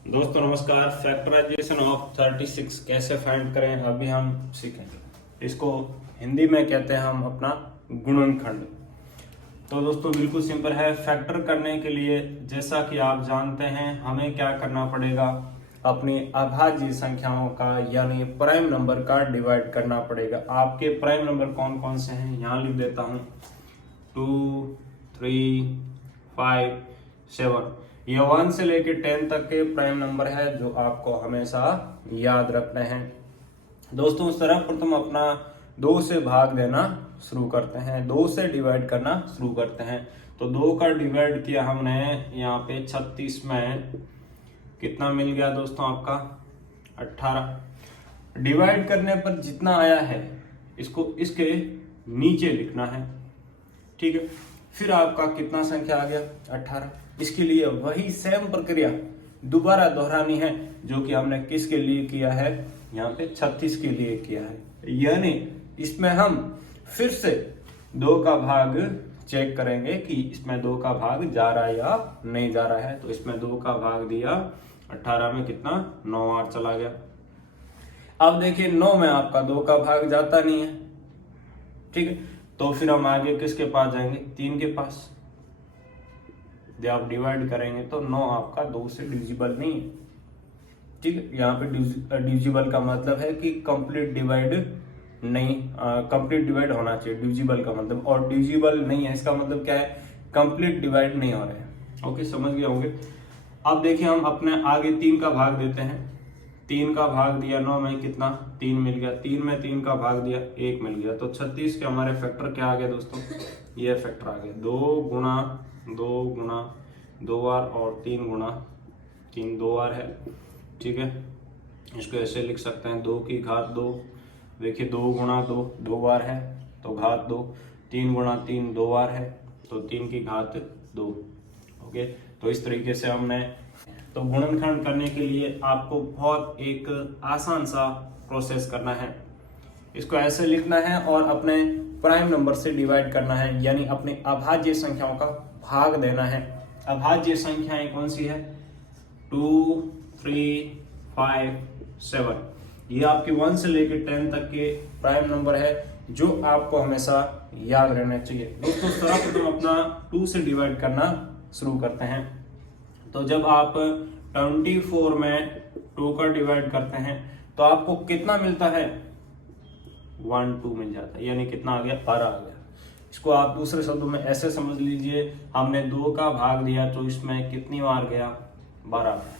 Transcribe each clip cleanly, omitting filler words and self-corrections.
दोस्तों नमस्कार। Factorization of 36 कैसे फाइंड करें अभी हम सीखेंगे। इसको हिंदी में कहते हैं हम अपना गुणनखंड। तो दोस्तों बिल्कुल सिंपल है। फैक्टर करने के लिए जैसा कि आप जानते हैं हमें क्या करना पड़ेगा, अपनी अभाज्य संख्याओं का यानी प्राइम नंबर का डिवाइड करना पड़ेगा। आपके प्राइम नंबर कौन कौन से हैं यहाँ लिख देता हूँ। 2, 3, 5, 7। ये 1 से लेके 10 तक के प्राइम नंबर है जो आपको हमेशा याद रखने हैं। दोस्तों सर्वप्रथम अपना 2 से भाग देना शुरू करते हैं, 2 से डिवाइड करना शुरू करते हैं। तो 2 का डिवाइड किया हमने यहाँ पे 36 में, कितना मिल गया दोस्तों आपका 18। डिवाइड करने पर जितना आया है इसको इसके नीचे लिखना है, ठीक है। फिर आपका कितना संख्या आ गया 18। इसके लिए वही सेम प्रक्रिया दोबारा दोहरानी है जो कि हमने किसके लिए किया है, यहाँ पे 36 के लिए किया है। यानी इसमें हम फिर से 2 का भाग चेक करेंगे कि इसमें 2 का भाग जा रहा है या नहीं जा रहा है। तो इसमें 2 का भाग दिया 18 में, कितना 9 8 चला गया। अब देखिए 9 में आपका 2 का भाग जाता नहीं है, ठीक है। तो फिर हम आगे किसके पास जाएंगे, 3 के पास। जब आप डिवाइड करेंगे तो 9 आपका 2 से डिविजिबल नहीं है, ठीक है। यहाँ पे डिविजिबल का मतलब है कि कंप्लीट डिवाइड नहीं, कंप्लीट डिवाइड होना चाहिए डिविजिबल का मतलब, और डिविजिबल नहीं है इसका मतलब क्या है, कंप्लीट डिवाइड नहीं हो रहे हैं। ओके, समझ गए होंगे। अब देखिए हम अपने आगे 3 का भाग देते हैं। 3 का भाग दिया 9 में, कितना 3 मिल गया। 3 में 3 का भाग दिया 1 मिल गया। तो 36 के हमारे फैक्टर क्या आ गए दोस्तों, ये फैक्टर आ गए 2 गुणा 2 बार और 3 गुणा 3 2 बार है, ठीक है। इसको ऐसे लिख सकते हैं 2 की घात 2। देखिए 2 गुणा 2 2 बार है तो घात 2, 3 गुणा 3 2 बार है तो 3 की घात 2। ओके, तो इस तरीके से हमने, तो गुणनखंड करने के लिए आपको बहुत एक आसान सा प्रोसेस करना है। इसको ऐसे लिखना है और अपने प्राइम नंबर से डिवाइड करना है, यानी अपनी अभाज्य संख्याओं का भाग देना है। अभाज्य संख्याएं कौन सी है, 2, 3, 5, 7। ये आपके 1 से लेकर 10 तक के प्राइम नंबर है जो आपको हमेशा याद रहना चाहिए। दोस्तों सर्वप्रथम अपना 2 से डिवाइड करना शुरू करते हैं। तो जब आप 24 में 2 का डिवाइड करते हैं तो आपको कितना मिलता है, 1 2 मिल जाता है, यानी कितना आ गया 12 आ गया। इसको आप दूसरे शब्दों में ऐसे समझ लीजिए, हमने 2 का भाग दिया तो इसमें कितनी बार गया, 12 गया।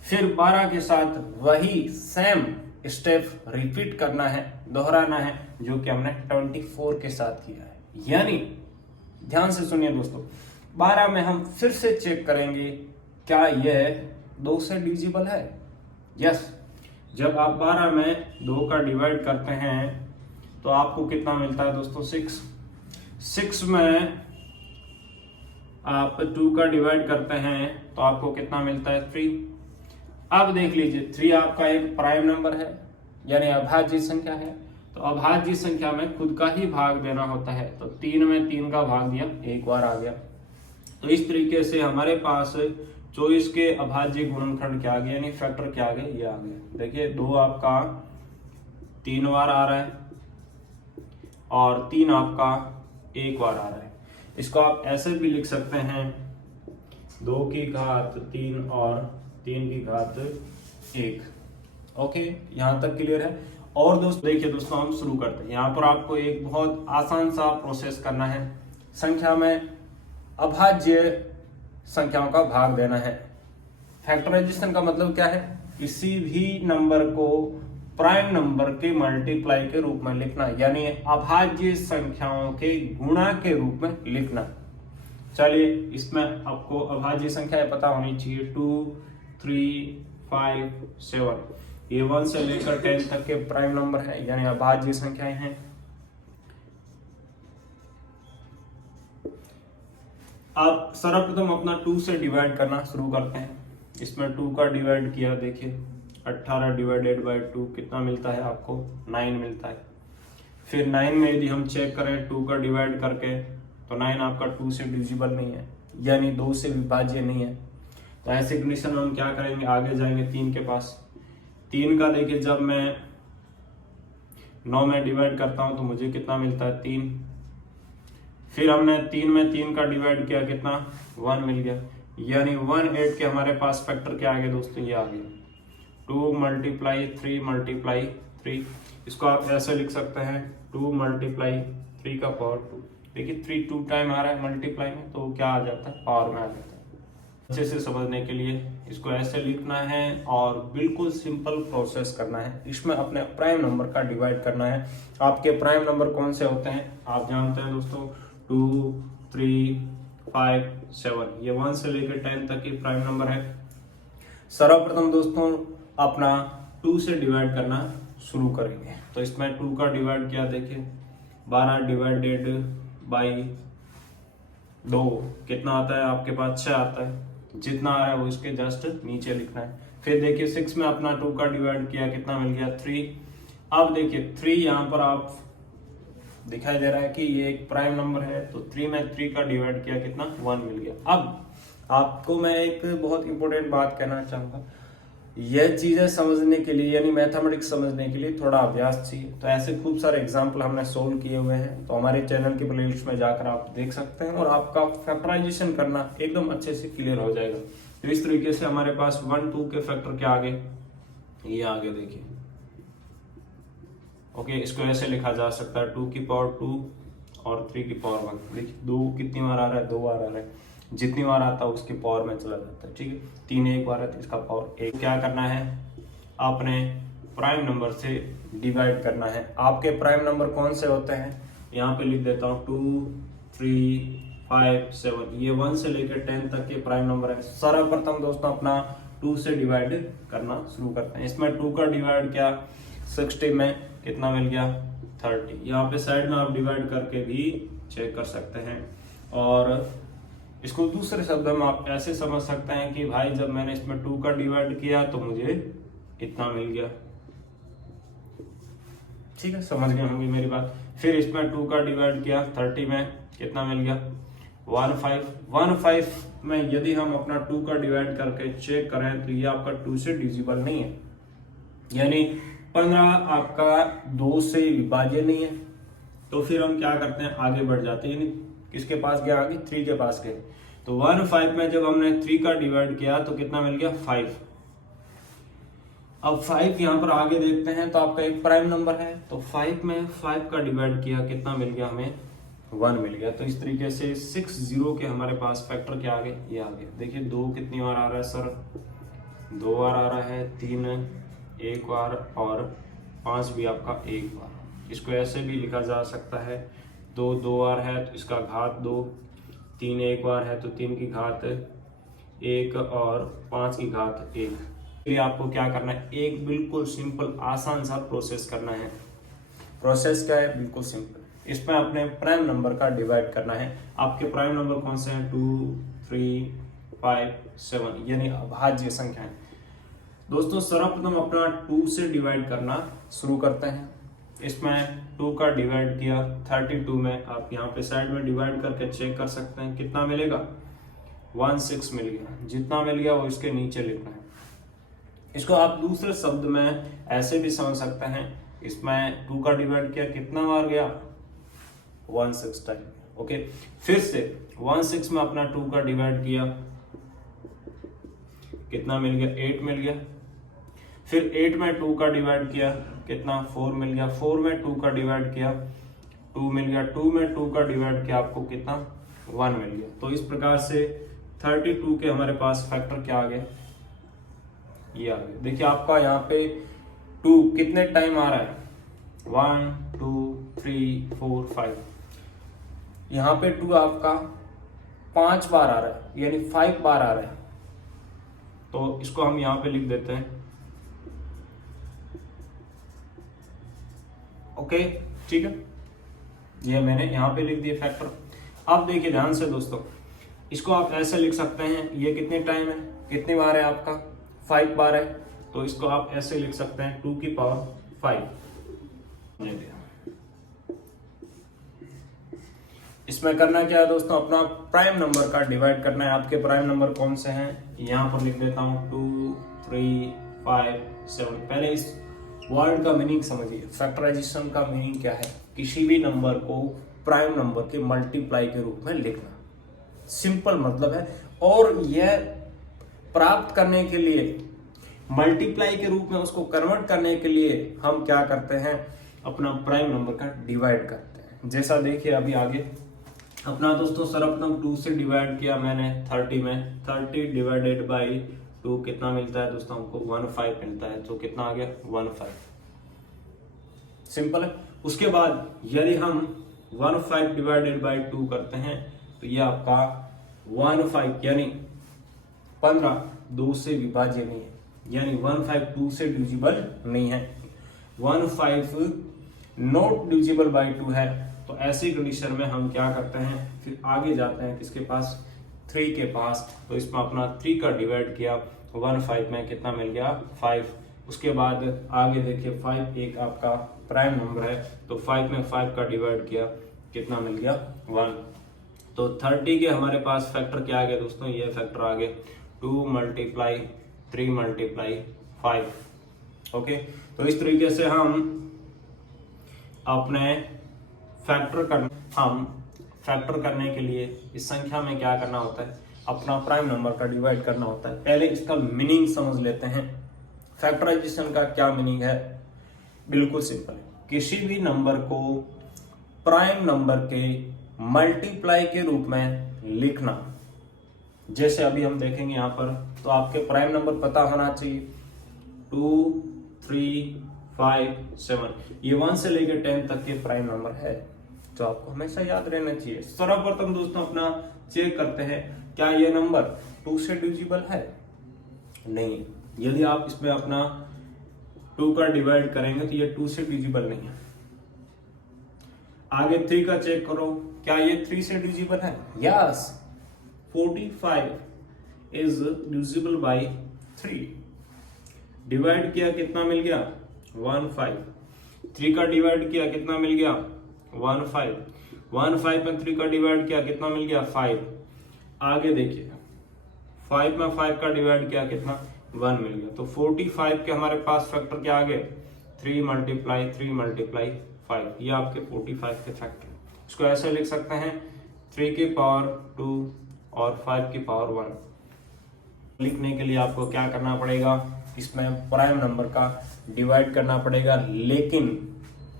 फिर 12 के साथ वही सेम स्टेप रिपीट करना है, दोहराना है, जो कि हमने 24 के साथ किया है। यानी ध्यान से सुनिए दोस्तों, 12 में हम फिर से चेक करेंगे क्या यह 2 से डिविजिबल है। यस, जब आप 12 में 2 का डिवाइड करते हैं तो आपको कितना मिलता है दोस्तों, 6 में आप 2 का डिवाइड करते हैं तो आपको कितना मिलता है, 3। अब देख लीजिए 3 आपका एक प्राइम नंबर है यानी अभाज्य संख्या है। तो अभाज्य संख्या में खुद का ही भाग देना होता है। तो 3 में 3 का भाग दिया, 1 बार आ गया। तो इस तरीके से हमारे पास 24 के अभाज्य गुणनखंड क्या आ गया, यानी फैक्टर क्या आ गया, ये आ गया। देखिए 2 आपका 3 बार आ रहा है और 3 आपका 1 बार आ रहा है। इसको आप ऐसे भी लिख सकते हैं 2 की घात 3 और 3 की घात 1। ओके, यहाँ तक क्लियर है। और दोस्तों देखिए दोस्तों हम शुरू करते हैं। यहाँ पर आपको एक बहुत आसान सा प्रोसेस करना है, संख्या में अभाज्य संख्याओं का भाग देना है। फैक्टराइजेशन का मतलब क्या है, किसी भी नंबर को प्राइम नंबर के मल्टीप्लाई के रूप में लिखना, यानी अभाज्य संख्याओं के गुणा के रूप में लिखना। चलिए इसमें आपको अभाज्य संख्या पता होनी चाहिए, 2, 3, 5, 7। ये 1 से लेकर 10 तक के प्राइम नंबर है यानी अभाज्य संख्याएं हैं। आप सर्वप्रथम अपना 2 से डिवाइड करना शुरू करते हैं। इसमें 2 का डिवाइड किया, देखिए 18 डिवाइडेड बाई 2 कितना मिलता है आपको, 9 मिलता है। फिर 9 में यदि हम चेक करें 2 का डिवाइड करके तो 9 आपका 2 से डिविजिबल नहीं है, यानी 2 से विभाज्य नहीं है। तो ऐसे कंडीशन में हम क्या करेंगे, आगे जाएंगे 3 के पास। 3 का देखिए जब मैं 9 में डिवाइड करता हूं तो मुझे कितना मिलता है 3। फिर हमने 3 में 3 का डिवाइड किया, कितना 1 मिल गया। यानी 1 8 के हमारे पास फैक्टर क्या आ गया दोस्तों, ये आ गया 2 मल्टीप्लाई 3 मल्टीप्लाई 3। इसको आप ऐसे लिख सकते हैं 2 मल्टीप्लाई 3 का पावर 2। देखिए 3 2 टाइम आ रहा है मल्टीप्लाई में, तो क्या आ जाता है, पावर में आ जाता है। अच्छे से समझने के लिए इसको ऐसे लिखना है और बिल्कुल सिंपल प्रोसेस करना है। इसमें अपने प्राइम नंबर का डिवाइड करना है। आपके प्राइम नंबर कौन से होते हैं आप जानते हैं दोस्तों, 2 3 5 7, ये 1 से लेकर 10 तक की प्राइम नंबर है। सर्वप्रथम दोस्तों अपना 2 से डिवाइड करना शुरू करेंगे। तो इसमें 2 का डिवाइड किया, देखिए 12 डिवाइडेड बाई 2 कितना आता है आपके पास, 6 आता है। जितना आ रहा है वो इसके जस्ट नीचे लिखना है। फिर देखिए 6 में अपना 2 का डिवाइड किया, कितना मिल गया 3। अब देखिए 3 यहाँ पर आप दिखाई दे रहा है कि ये एक प्राइम नंबर है, तो 3 में 3 का डिवाइड किया, कितना 1 मिल गया। अब आपको मैं एक बहुत इंपॉर्टेंट बात कहना चाहूंगा, यह चीजें समझने के लिए यानी मैथमेटिक्स समझने के लिए थोड़ा अभ्यास चाहिए। तो ऐसे खूब सारे एग्जाम्पल हमने सोल्व किए हुए हैं, तो हमारे चैनल की प्लेलिस्ट में जाकर आप देख सकते हैं और आपका फैक्टराइजेशन करना एकदम अच्छे से क्लियर हो जाएगा। तो इस तरीके से हमारे पास 1 2 के फैक्टर क्या आगे, ये आगे देखिए। ओके, इसको ऐसे लिखा जा सकता है 2 की पावर 2 और 3 की पावर 1। देखिए 2 कितनी बार आ रहा है, 2 बार आ रहा है। जितनी बार आता है उसकी पावर में चला जाता है, ठीक है। 3 एक बार है तो इसका पावर 1। क्या करना है, आपने प्राइम नंबर से डिवाइड करना है। आपके प्राइम नंबर कौन से होते हैं, यहाँ पे लिख देता हूँ 2 3 5 7, ये 1 से लेकर 10 तक के प्राइम नंबर है। सर्वप्रथम दोस्तों अपना 2 से डिवाइड करना शुरू करते हैं। इसमें 2 का डिवाइड किया 60 में, कितना मिल गया 30। यहाँ पे साइड में आप डिवाइड करके भी चेक कर सकते हैं। और इसको दूसरे शब्दों में आप ऐसे समझ सकते हैं कि भाई जब मैंने इसमें 2 का डिवाइड किया तो मुझे इतना मिल गया, ठीक है, समझ गए होंगे मेरी बात। फिर इसमें 2 का डिवाइड किया 30 में, कितना मिल गया 15 में यदि हम अपना 2 का डिवाइड करके चेक करें तो ये आपका 2 से डिविजिबल नहीं है, यानी 15 आपका 2 से विभाज्य नहीं है। तो फिर हम क्या करते हैं, आगे बढ़ जाते हैं, यानी किसके पास गया, आगे 3 के पास गए। तो 15 में जब हमने 3 का डिवाइड किया तो कितना मिल गया 5। अब 5 यहाँ पर आगे देखते हैं तो आपका एक प्राइम नंबर है, तो 5 में 5 का डिवाइड किया, कितना मिल गया हमें 1 मिल गया। तो इस तरीके से 6 0 के हमारे पास फैक्टर क्या आ गए, ये आ गए। देखिए 2 कितनी बार आ रहा है सर, 2 बार आ रहा है, 3 एक बार और 5 भी आपका एक बार। इसको ऐसे भी लिखा जा सकता है 2 2 बार है तो इसका घात 2, 3 एक बार है तो 3 की घात 1 और 5 की घात 1। लिए आपको क्या करना है, एक बिल्कुल सिंपल आसान सा प्रोसेस करना है। प्रोसेस क्या है, बिल्कुल सिंपल। इसमें अपने प्राइम नंबर का डिवाइड करना है। आपके प्राइम नंबर कौन से हैं, 2 3 5 7, यानी अभाज्य संख्या है। दोस्तों सर्वप्रथम अपना 2 से डिवाइड करना शुरू करते हैं। इसमें 2 का डिवाइड किया 32 में, आप यहाँ पे साइड में डिवाइड करके चेक कर सकते हैं कितना मिलेगा, 16 मिल गया। जितना मिल गया वो इसके नीचे लिखना है। इसको आप दूसरे शब्द में ऐसे भी समझ सकते हैं, इसमें 2 का डिवाइड किया, कितना बार गया 16 टाइम। ओके, फिर से 16 में अपना 2 का डिवाइड किया, कितना मिल गया 8 मिल गया। फिर 8 में 2 का डिवाइड किया, कितना 4 मिल गया। 4 में 2 का डिवाइड किया 2 मिल गया। 2 में 2 का डिवाइड किया आपको कितना 1 मिल गया। तो इस प्रकार से 32 के हमारे पास फैक्टर क्या आ गए, ये आ गए। देखिए आपका यहाँ पे 2 कितने टाइम आ रहा है, 1 2 3 4 5। यहाँ पे 2 आपका 5 बार आ रहा है, यानी 5 बार आ रहा है। तो इसको हम यहाँ पे लिख देते हैं। ओके, ठीक है, ये मैंने यहाँ पे लिख दिया फैक्टर। अब देखिए ध्यान से दोस्तों, इसको आप ऐसे लिख सकते हैं, ये कितने टाइम है, कितनी बार है आपका 5 बार है। तो इसको आप ऐसे लिख सकते हैं 2 की पावर 5। इस इसमें करना क्या है दोस्तों, अपना प्राइम नंबर का डिवाइड करना है। आपके प्राइम नंबर कौन से हैं, यहाँ पर लिख देता हूँ 2, 3, 5, 7। पहले इस वर्ड का मीनिंग समझिए। फैक्टराइजेशन का मीनिंग क्या है, किसी भी नंबर को प्राइम नंबर के मल्टीप्लाई के रूप में लिखना, सिंपल मतलब है। और यह प्राप्त करने के लिए, मल्टीप्लाई के रूप में उसको कन्वर्ट करने के लिए हम क्या करते हैं, अपना प्राइम नंबर का डिवाइड करते हैं। जैसा देखिए अभी आगे अपना दोस्तों सर्वप्रथम 2 से डिवाइड किया मैंने 30 में, 30 डिवाइडेड बाई 2 कितना मिलता है दोस्तों, हमको 15 मिलता है। तो कितना आ गया 15, सिंपल है। उसके बाद यदि हम 15 डिवाइडेड बाई 2 करते हैं तो ये आपका 15 यानी 15 2 से विभाज्य नहीं है, यानी 15 2 से डिविजिबल नहीं है। 15 नॉट डिविजिबल बाई 2 है। तो ऐसी कंडीशन में हम क्या करते हैं, फिर आगे जाते हैं किसके पास, 3 के पास। तो इसमें अपना 3 का डिवाइड किया 15 में कितना मिल गया 5। उसके बाद आगे देखिए 5 एक आपका प्राइम नंबर है, तो 5 में 5 का डिवाइड किया कितना मिल गया 1। तो 30 के हमारे पास फैक्टर क्या आ गया दोस्तों, ये फैक्टर आ गए 2 मल्टीप्लाई 3 मल्टीप्लाई 5। ओके, तो इस तरीके से हम अपने फैक्टर करने के लिए इस संख्या में क्या करना होता है, अपना प्राइम नंबर का डिवाइड करना होता है। पहले इसका मीनिंग समझ लेते हैं। फैक्टराइजेशन का क्या मीनिंग है, बिल्कुल सिंपल है, किसी भी नंबर को प्राइम नंबर के मल्टीप्लाई के रूप में लिखना। जैसे अभी हम देखेंगे यहाँ पर, तो आपके प्राइम नंबर पता होना चाहिए 2, 3, 5, 7, ये 1 से लेकर 10 तक के प्राइम नंबर है, तो आपको हमेशा याद रहना चाहिए। सर्वप्रथम दोस्तों अपना चेक करते हैं क्या ये नंबर 2 से डिविजिबल है, नहीं। यदि आप इसमें अपना 2 का डिवाइड करेंगे तो ये 2 से डिविजिबल नहीं है। आगे 3 का चेक करो, क्या ये 3 से डिविजिबल है, yes. 45 is divisible by 3। Divide किया कितना मिल गया 15। 3 का डिवाइड किया कितना मिल गया 15। 15 में 3 का डिवाइड किया कितना मिल गया 5। आगे देखिए 5 में 5 का डिवाइड किया कितना 1 मिल गया। तो 45 के हमारे पास फैक्टर क्या आ गए 3 मल्टीप्लाई 3 मल्टीप्लाई 5। ये आपके 45 के फैक्टर। इसको ऐसे लिख सकते हैं 3 की पावर 2 और 5 की पावर 1। लिखने के लिए आपको क्या करना पड़ेगा, इसमें प्राइम नंबर का डिवाइड करना पड़ेगा, लेकिन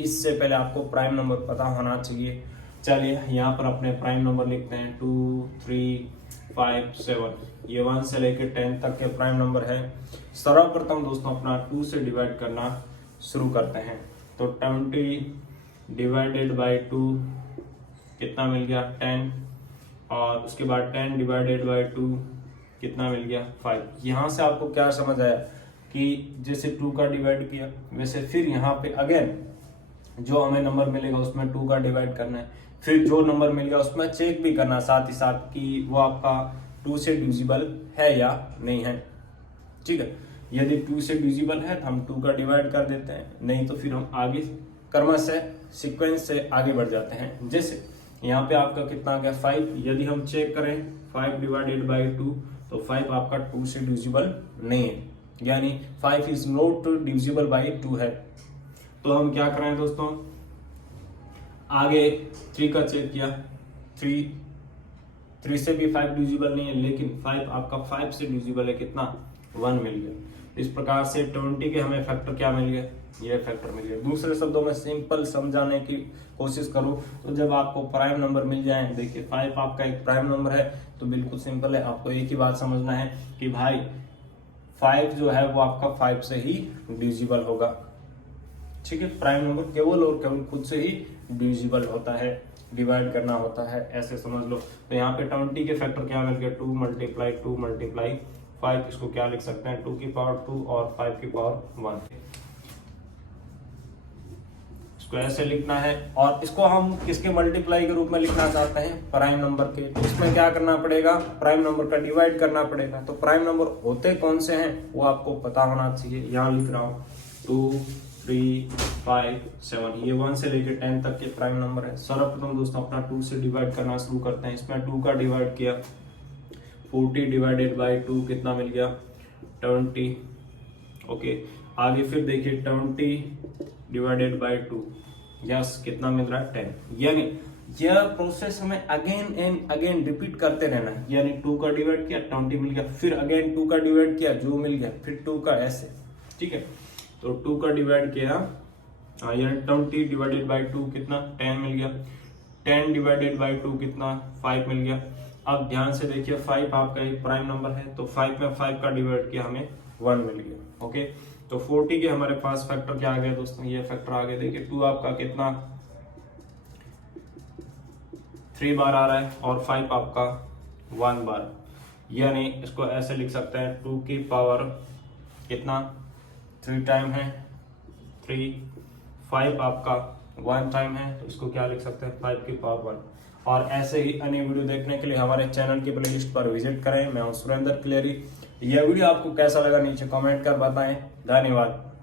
इससे पहले आपको प्राइम नंबर पता होना चाहिए। चलिए यहाँ पर अपने प्राइम नंबर लिखते हैं 2, 3, 5, 7। ये 1 से लेकर 10 तक के प्राइम नंबर है। सर्वप्रथम दोस्तों अपना 2 से डिवाइड करना शुरू करते हैं। तो 20 डिवाइडेड बाई 2 कितना मिल गया 10, और उसके बाद 10 डिवाइडेड बाई 2 कितना मिल गया 5। यहाँ से आपको क्या समझ आया कि जैसे 2 का डिवाइड किया, वैसे फिर यहाँ पे अगेन जो हमें नंबर मिलेगा उसमें 2 का डिवाइड करना है, फिर जो नंबर मिल गया उसमें चेक भी करना साथ ही साथ कि वो आपका 2 से डिविजिबल है या नहीं है। ठीक है, यदि 2 से डिविजिबल है तो हम 2 का डिवाइड कर देते हैं, नहीं तो फिर हम आगे क्रम से सीक्वेंस से आगे बढ़ जाते हैं। जैसे यहाँ पे आपका कितना आ गया 5। यदि हम चेक करें 5 डिवाइडेड बाई 2, तो 5 आपका 2 से डिविजिबल नहीं है, यानी 5 इज नॉट डिविजिबल बाई 2 है। तो हम क्या करें दोस्तों, आगे 3 का चेक किया, 3 से भी 5 डिविजिबल नहीं है, लेकिन 5 आपका 5 से डिविजिबल है, कितना 1 मिल गया। इस प्रकार से 20 के हमें फैक्टर क्या मिल गया, ये फैक्टर मिल गया। दूसरे शब्दों में सिंपल समझाने की कोशिश करो तो जब आपको प्राइम नंबर मिल जाए, देखिए 5 आपका एक प्राइम नंबर है, तो बिल्कुल सिंपल है, आपको एक ही बात समझना है कि भाई 5 जो है वो आपका 5 से ही डिविजिबल होगा। ठीक है, प्राइम नंबर केवल और केवल खुद से ही डिविजिबल होता है, डिवाइड करना होता है, ऐसे समझ लो। तो यहाँ पे 20 के फैक्टर क्या मिल गया 2 मल्टीप्लाई 2 मल्टीप्लाई 5। इसको क्या लिख सकते हैं 2 की पावर 2 और 5 की पावर 1। इसको ऐसे लिखना है, और इसको हम किसके मल्टीप्लाई के रूप में लिखना चाहते हैं, प्राइम नंबर के। तो इसमें क्या करना पड़ेगा, प्राइम नंबर का डिवाइड करना पड़ेगा। तो प्राइम नंबर होते कौन से हैं वो आपको पता होना चाहिए। यहाँ लिख रहा हूँ 2, 3, 5, 7, ये 1 से लेके 10 तक के प्राइम नंबर है। सर्वप्रथम दोस्तों अपना 2 से डिवाइड करना शुरू करते हैं। इसमें 2 का डिवाइड किया, 40 डिवाइडेड बाई 2 कितना मिल गया, 20। ओके, आगे फिर देखिए 20 डिवाइडेड बाई 2, यस कितना मिल रहा है, 10। यानी यह प्रोसेस हमें अगेन एंड अगेन रिपीट करते रहना है। यानी 2 का डिवाइड किया 20 मिल गया, फिर अगेन 2 का डिवाइड किया जो मिल गया, फिर 2 का, ऐसे, ठीक है। तो 2 का डिवाइड किया, यानी 20 डिवाइडेड बाई 2 कितना, 10 मिल गया। 10 डिवाइडेड बाई 2 कितना, 5 मिल गया। अब ध्यान से देखिए 5 आपका एक प्राइम नंबर है, तो 5 में 5 का डिवाइड किया हमें 1 मिल गया। ओके, तो 40 के हमारे पास फैक्टर क्या आ गया दोस्तों, ये फैक्टर आ गया। देखिए 2 आपका कितना 3 बार आ रहा है और 5 आपका 1 बार। यानी इसको ऐसे लिख सकते हैं 2 की पावर कितना 3 टाइम है 3, 5 आपका 1 टाइम है, तो इसको क्या लिख सकते हैं 5 की पावर 1। और ऐसे ही अन्य वीडियो देखने के लिए हमारे चैनल की प्लेलिस्ट पर विजिट करें। मैं हूं सुरेंद्र क्लेरी। यह वीडियो आपको कैसा लगा नीचे कमेंट कर बताएं। धन्यवाद।